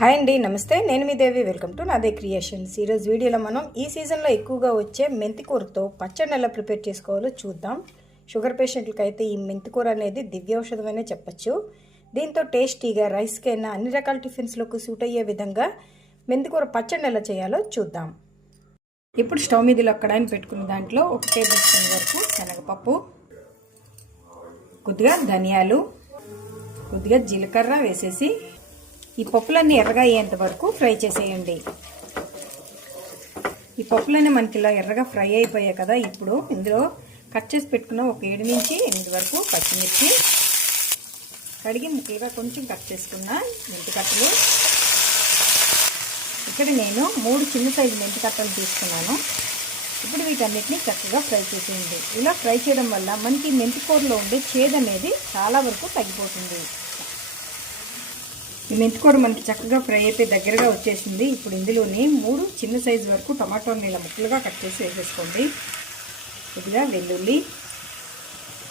Hi అండి నమస్తే. నేను మీ Devi. Welcome to Nade creations. ఈరోజు వీడియోలో మనం ఈ సీజన్లో ఎక్కువగా వచ్చే మెంతికూరతో పచ్చడి ఎలా ప్రిపేర్ చేసుకోవాలో చూద్దాం. షుగర్ పేషెంట్లకి అయితే ఈ మెంతికూర అనేది దివ్యౌషధమనే చెప్పచ్చు. దీంతో టేస్టీగా రైస్కైనా అన్ని రకాల టిఫిన్స్లోకి సూట్ అయ్యే విధంగా మెంతికూర పచ్చడి ఎలా చేయాలో చూద్దాం. ఇప్పుడు స్టవ్ మీద ఇలా కడాయిని పెట్టుకున్న దాంట్లో ఒక టేబుల్ స్పూన్ వరకు శనగపప్పు కొద్దిగా ధనియాలు కొద్దిగా జీలకర్ర వేసేసి ఈ పప్పులన్నీ ఎర్రగా అయ్యేంత వరకు ఫ్రై చేసేయండి. ఈ పప్పులన్నీ మనకి ఇలా ఎర్రగా ఫ్రై అయిపోయాయి కదా ఇప్పుడు ఇందులో కట్ చేసి పెట్టుకున్న ఒక ఏడు నుంచి ఎనిమిది వరకు పచ్చిమిర్చి కడిగి ముక్కలుగా కొంచెం కట్ చేసుకున్న మెంతి కట్టలు ఇక్కడ నేను మూడు చిన్న సైజు మెంతి కట్టలు తీసుకున్నాను. ఇప్పుడు వీటన్నిటిని చక్కగా ఫ్రై చేసేయండి. ఇలా ఫ్రై చేయడం వల్ల మనకి మెంతి కూరలో ఉండే చేదు అనేది చాలా వరకు తగ్గిపోతుంది. ఈ మనకి చక్కగా ఫ్రై అయిపోయి దగ్గరగా వచ్చేసింది. ఇప్పుడు ఇందులోనే మూడు చిన్న సైజు వరకు టమాటోని ఇలా ముక్కలుగా కట్ చేసి వేసేసుకోండి. కొద్దిగా వెల్లుల్లి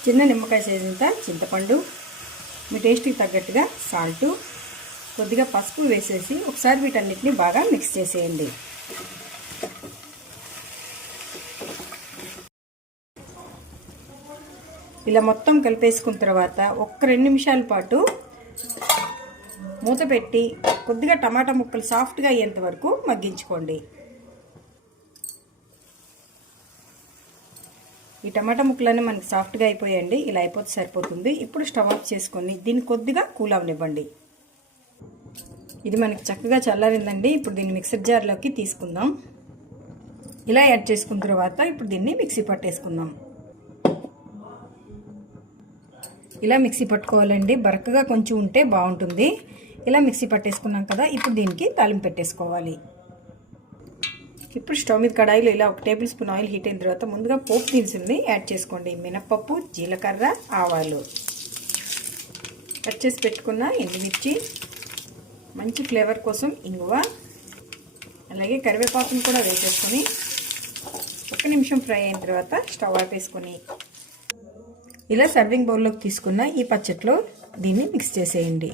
చిన్న నిమ్మకాయ సైజంత చింతపండు మీ టేస్ట్కి తగ్గట్టుగా సాల్టు కొద్దిగా పసుపు వేసేసి ఒకసారి వీటన్నిటిని బాగా మిక్స్ చేసేయండి. ఇలా మొత్తం కలిపేసుకున్న తర్వాత ఒక్క రెండు నిమిషాల పాటు మూత పెట్టి కొద్దిగా టమాటా ముక్కలు సాఫ్ట్గా అయ్యేంత వరకు మగ్గించుకోండి. ఈ టమాటా ముక్కలన్నీ మనకి సాఫ్ట్గా అయిపోయాయండి. ఇలా అయిపోతే సరిపోతుంది. ఇప్పుడు స్టవ్ ఆఫ్ చేసుకొని దీన్ని కొద్దిగా కూల్ అవనివ్వండి. ఇది మనకి చక్కగా చల్లారిందండి. ఇప్పుడు దీన్ని మిక్సర్ జార్లోకి తీసుకుందాం. ఇలా యాడ్ చేసుకున్న తర్వాత ఇప్పుడు దీన్ని మిక్సీ పట్టేసుకుందాం. ఇలా మిక్సీ పట్టుకోవాలండి. బరకగా కొంచెం ఉంటే బాగుంటుంది. ఇలా మిక్సీ పట్టేసుకున్నాం కదా ఇప్పుడు దీనికి తాలింపు పెట్టేసుకోవాలి. ఇప్పుడు స్టవ్ మీద కడాయిలో ఇలా ఒక టేబుల్ స్పూన్ ఆయిల్ హీట్ అయిన తర్వాత ముందుగా పోపు దినుసుల్ని యాడ్ చేసుకోండి. మినప్పప్పు జీలకర్ర ఆవాలు. కట్ చేసి పెట్టుకున్న ఎండుమిర్చి మంచి ఫ్లేవర్ కోసం ఇంగువ అలాగే కరివేపాకును కూడా వేసేసుకొని ఒక నిమిషం ఫ్రై అయిన తర్వాత స్టవ్ ఆపేసుకొని ఇలా సర్వింగ్ బౌల్లోకి తీసుకున్న ఈ పచ్చట్లో దీన్ని మిక్స్ చేసేయండి.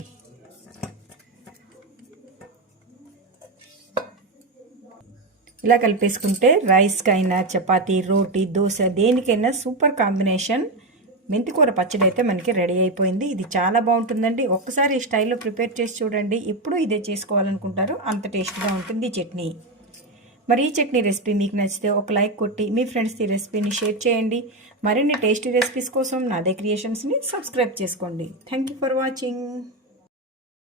ఇలా కలిపేసుకుంటే రైస్కైనా చపాతీ రోటీ దోశ దేనికైనా సూపర్ కాంబినేషన్. మెంతికూర పచ్చడి అయితే మనకి రెడీ అయిపోయింది. ఇది చాలా బాగుంటుందండి. ఒక్కసారి ఈ స్టైల్లో ప్రిపేర్ చేసి చూడండి. ఎప్పుడు ఇదే చేసుకోవాలనుకుంటారు అంత టేస్ట్గా ఉంటుంది ఈ చట్నీ. మరి ఈ చట్నీ రెసిపీ మీకు నచ్చితే ఒక లైక్ కొట్టి మీ ఫ్రెండ్స్ ఈ రెసిపీని షేర్ చేయండి. మరిన్ని టేస్టీ రెసిపీస్ కోసం నాదే క్రియేషన్స్ని సబ్స్క్రైబ్ చేసుకోండి. Thank you for watching.